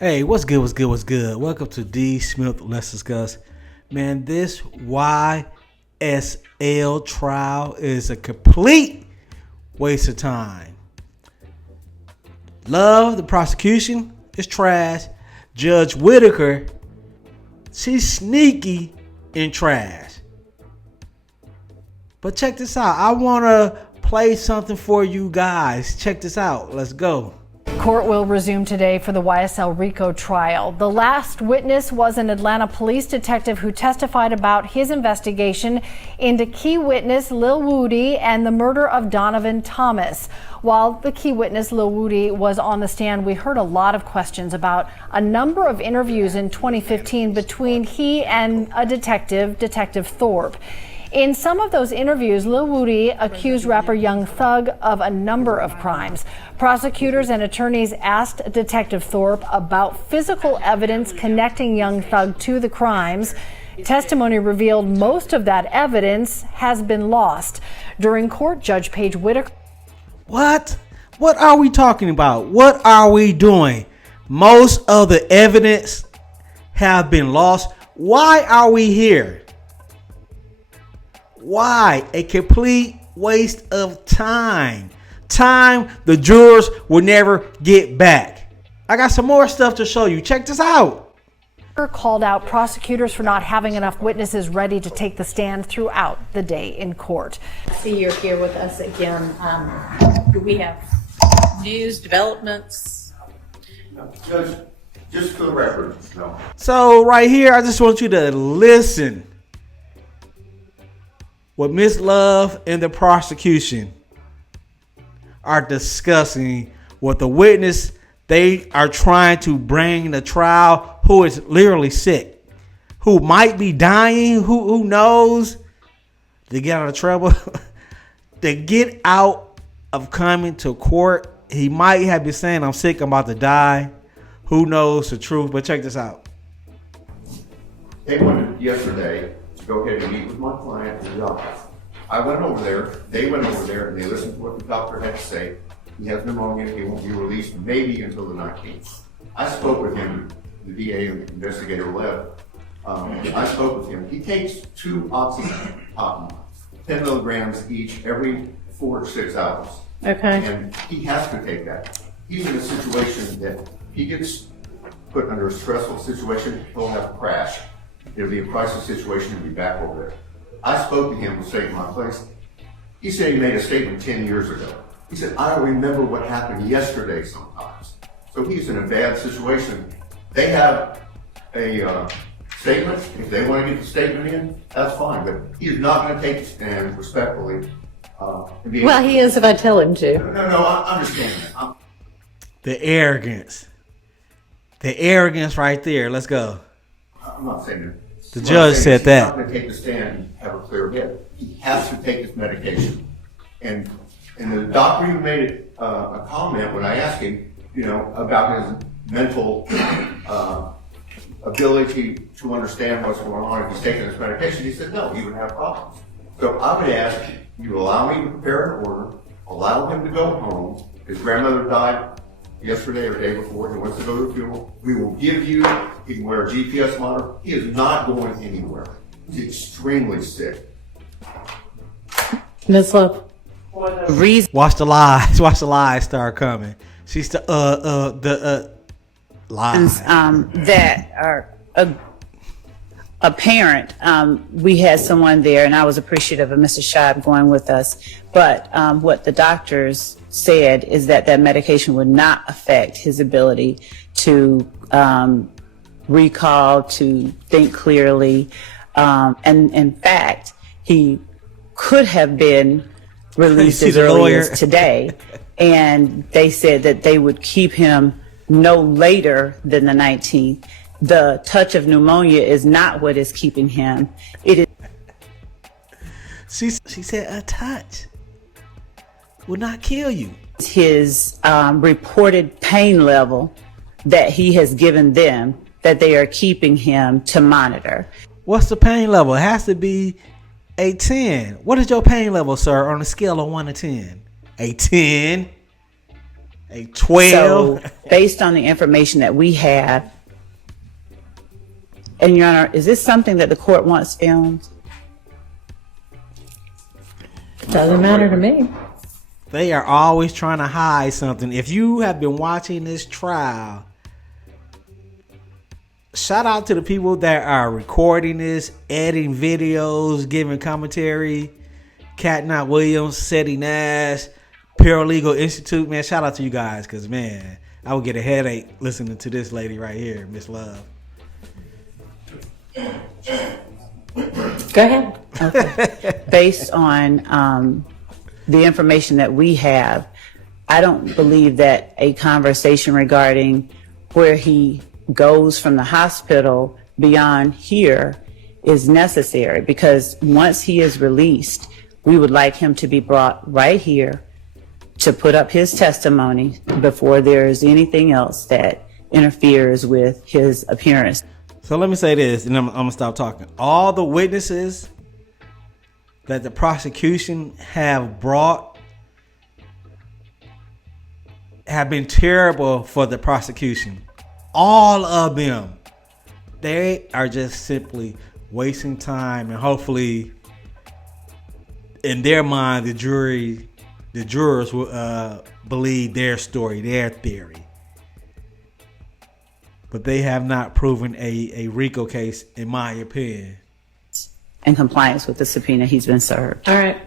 Hey, what's good? What's good? What's good? Welcome to D Smith Let's Discuss. Man, this YSL trial is a complete waste of time. Love the prosecution is trash. Judge Whitaker, she's sneaky and trash. But check this out. I want to play something for you guys. Check this out. Let's go. Court will resume today for the YSL RICO trial. The last witness was an Atlanta police detective who testified about his investigation into key witness Lil Woody and the murder of Donovan Thomas. While the key witness Lil Woody was on the stand, we heard a lot of questions about a number of interviews in 2015 between he and a detective, Detective Thorpe. In some of those interviews, Lil Woody accused rapper Young Thug of a number of crimes. Prosecutors and attorneys asked Detective Thorpe about physical evidence connecting Young Thug to the crimes. Testimony revealed most of that evidence has been lost. During court, Judge Paige Whitaker. What? What are we talking about? What are we doing? Most of the evidence have been lost. Why are we here? Why? A complete waste of time. Time the jurors will never get back. I got some more stuff to show you. Check this out. Called out prosecutors for not having enough witnesses ready to take the stand throughout the day in court. I see you're here with us again. Do we have news, developments? Judge, just for the record, no. So right here, I just want you to listen what Miss Love and the prosecution are discussing with the witness they are trying to bring the trial, who is literally sick, who might be dying, who knows, to get out of trouble, to get out of coming to court. He might have been saying, I'm sick, I'm about to die. Who knows the truth? But check this out. They wanted yesterday to go ahead and meet with my client in the office. I went over there, they went over there, and they listened to what the doctor had to say. He has pneumonia, he won't be released maybe until the 19th. I spoke with him, the DA and the investigator left. I spoke with him. He takes 2 oxycontin, 10 milligrams each every 4 to 6 hours. Okay. And he has to take that. He's in a situation that if he gets put under a stressful situation, he'll have a crash. It'll be a crisis situation, he'll be back over there. I spoke to him with State My Place. He said he made a statement 10 years ago. He said, I don't remember what happened yesterday sometimes. So he's in a bad situation. They have a statement. If they want to get the statement in, that's fine. But he is not going to take the stand respectfully. Well, he is if I tell him to. No, I understand that. The arrogance. The arrogance right there. Let's go. I'm not saying that. The judge said that. He's not going to take the stand and have a clear head. He has to take his medication. And the doctor even made a comment when I asked him, about his mental ability to understand what's going on if he's taking his medication. He said no, he would have problems. So I would ask you allow me to prepare an order, allow him to go home. His grandmother died yesterday or the day before. He wants to go to the funeral. We will give you, he can wear a GPS monitor. He is not going anywhere. He's extremely sick. Ms. Love. Watch the lies. Watch the lies start coming. She's the lies that are apparent. We had someone there, and I was appreciative of Mr. Scheib going with us. But what the doctors said is that medication would not affect his ability to recall, to think clearly. And in fact, he could have been released as early as today. And they said that they would keep him no later than the 19th. The touch of pneumonia is not what is keeping him. It is. She said a touch will not kill you. His reported pain level that he has given them that they are keeping him to monitor. What's the pain level? It has to be a 10. What is your pain level, sir, on a scale of 1 to 10? A 10. a 12. So, based on the information that we have, and Your Honor, is this something that the court wants filmed? Doesn't matter to me. They are always trying to hide something. If you have been watching this trial, shout out to the people that are recording this, editing videos, giving commentary. Catnot Williams, Seti Nash, Paralegal Institute. Man, shout out to you guys, because, man, I would get a headache listening to this lady right here, Miss Love. Go ahead. Okay. Based on the information that we have, I don't believe that a conversation regarding where he goes from the hospital beyond here is necessary, because once he is released, we would like him to be brought right here to put up his testimony before there is anything else that interferes with his appearance. So let me say this, and I'm going to stop talking. All the witnesses that the prosecution have brought have been terrible for the prosecution. All of them. They are just simply wasting time, and hopefully, in their mind, the jurors will believe their story, their theory. But they have not proven a RICO case, in my opinion. In compliance with the subpoena he's been served. All right.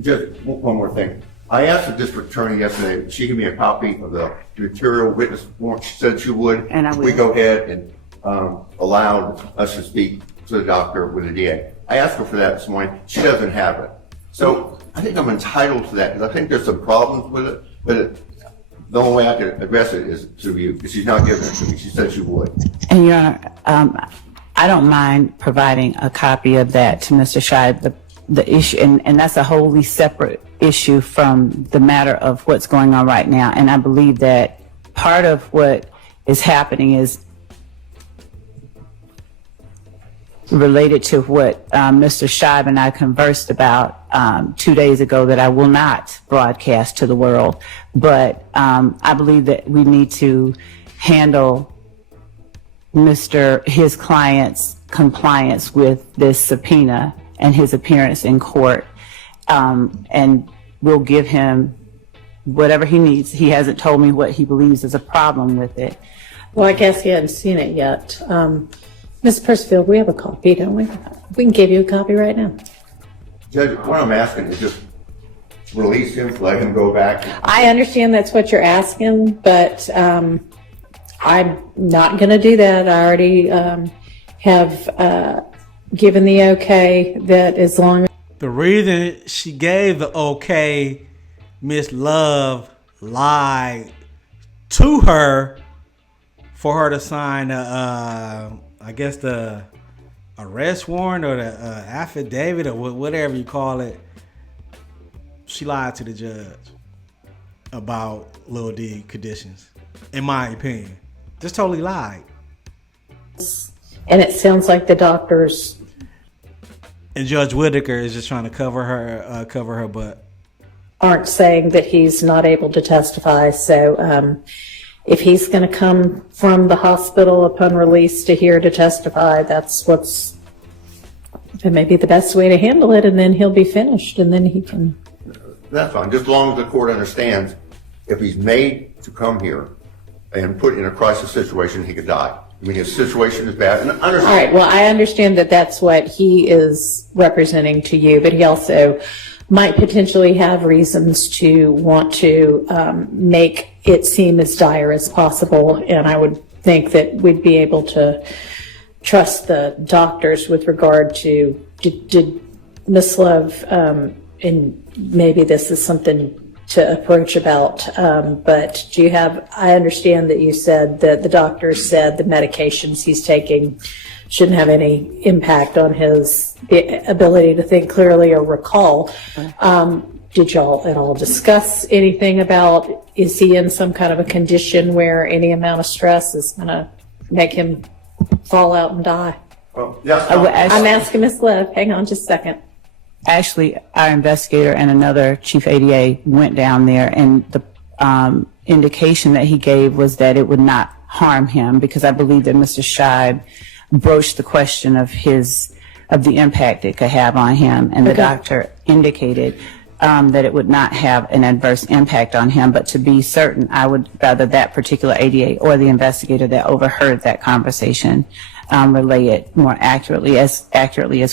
Just one more thing. I asked the district attorney yesterday, she gave me a copy of the material witness warrant. She said she would. And I will. We go ahead and allowed us to speak to the doctor with the DA. I asked her for that this morning. She doesn't have it. So I think I'm entitled to that, because I think there's some problems with it, but the only way I can address it is through you, because she's not giving it to me. She said she would. And Your Honor, I don't mind providing a copy of that to Mr. Scheib. The issue, and that's a wholly separate issue from the matter of what's going on right now. And I believe that part of what is happening is related to what Mr. Scheib and I conversed about 2 days ago that I will not broadcast to the world. But I believe that we need to handle his client's compliance with this subpoena and his appearance in court, and we'll give him whatever he needs. He hasn't told me what he believes is a problem with it. Well, I guess he hadn't seen it yet. Ms. Percival, we have a copy, don't we? We can give you a copy right now. Judge, what I'm asking is just release him, let him go back. I understand that's what you're asking, but I'm not going to do that. I already have given the okay that as long as The reason she gave the okay, Miss Love lied to her for her to sign I guess the arrest warrant or the affidavit or whatever you call it. She lied to the judge about Lil D conditions, in my opinion. Just totally lied. and it sounds like the doctors. And Judge Whitaker is just trying to cover her butt. Aren't saying that he's not able to testify. So if he's going to come from the hospital upon release to here to testify, that's what's maybe the best way to handle it. And then he'll be finished and then he can. That's fine, just as long as the court understands if he's made to come here and put in a crisis situation, he could die. I mean, his situation is bad. And I understand. All right. Well, I understand that that's what he is representing to you, but he also might potentially have reasons to want to make it seem as dire as possible. And I would think that we'd be able to trust the doctors with regard to, did Ms. Love, and maybe this is something to approach about, but do you have, I understand that you said that the doctor said the medications he's taking shouldn't have any impact on his ability to think clearly or recall. Did y'all at all discuss anything about, is he in some kind of a condition where any amount of stress is going to make him fall out and die? Well, yes, I'm asking Ms. Lev, hang on just a second. Actually, our investigator and another chief ADA went down there, and indication that he gave was that it would not harm him, because I believe that Mr. Scheib broached the question of the impact it could have on him, and the doctor indicated that it would not have an adverse impact on him. But to be certain, I would rather that particular ADA or the investigator that overheard that conversation relay it more accurately as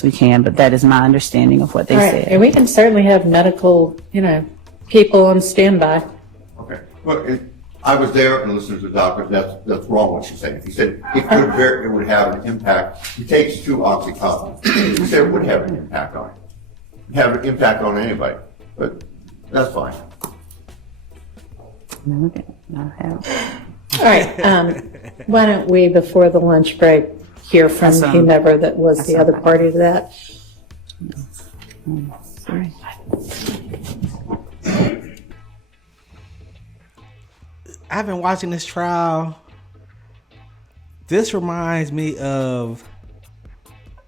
we can. But that is my understanding of what they Right, said. and we can certainly have medical, people on standby. Okay. Well, I was there and listened to the doctor. That's wrong what she said. He said it would have an impact. He takes 2 OxyContin. He said it would have an impact on him. It'd have an impact on anybody. But that's fine. Okay. I'll have- All right, why don't we, before the lunch break, hear from That's, whomever that was the other party to that? Sorry. I've been watching this trial. This reminds me of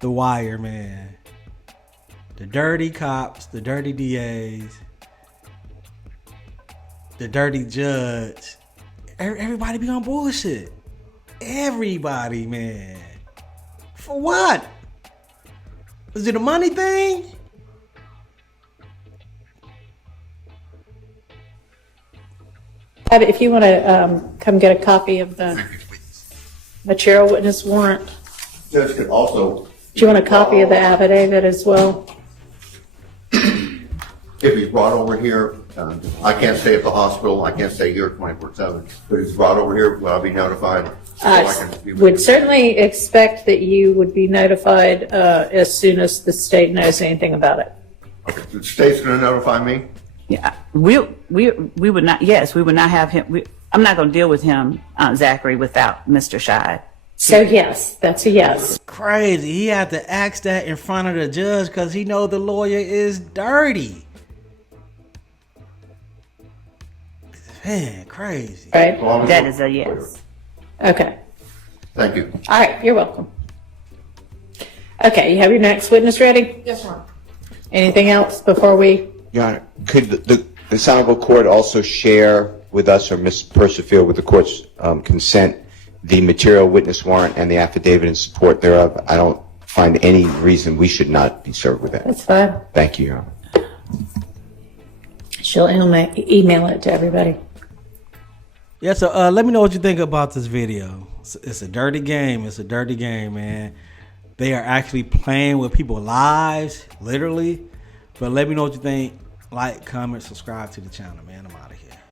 The Wire, man. The dirty cops, the dirty DAs, the dirty judge. Everybody be on bullshit. Everybody, man. For what? Is it a money thing? If you want to come get a copy of the material witness warrant, Judge could also. do you want a copy of the affidavit as well? If he's brought over here, I can't stay at the hospital. I can't stay here 24/7. But if he's brought over here, will I be notified? So I can be with Would him? certainly expect that you would be notified as soon as the state knows anything about it. Okay. The state's going to notify me? Yeah, we would not. Yes, we would not have him. I'm not going to deal with him, Zachary, without Mr. Scheib. So yes, that's a yes. Crazy. He had to ask that in front of the judge because he know the lawyer is dirty. Man, crazy. Right? As long as That we're is a yes. clear. Okay. Thank you. All right, you're welcome. Okay, you have your next witness ready? Yes, ma'am. Anything else before we? Your Honor, could this honorable court also share with us, or Ms. Percival, with the court's consent, the material witness warrant and the affidavit in support thereof? I don't find any reason we should not be served with that. That's fine. Thank you, Your Honor. She'll email it to everybody. Yeah, so let me know what you think about this video. It's a dirty game. It's a dirty game, man. They are actually playing with people's lives, literally. But let me know what you think. Like, comment, subscribe to the channel, man. I'm out of here.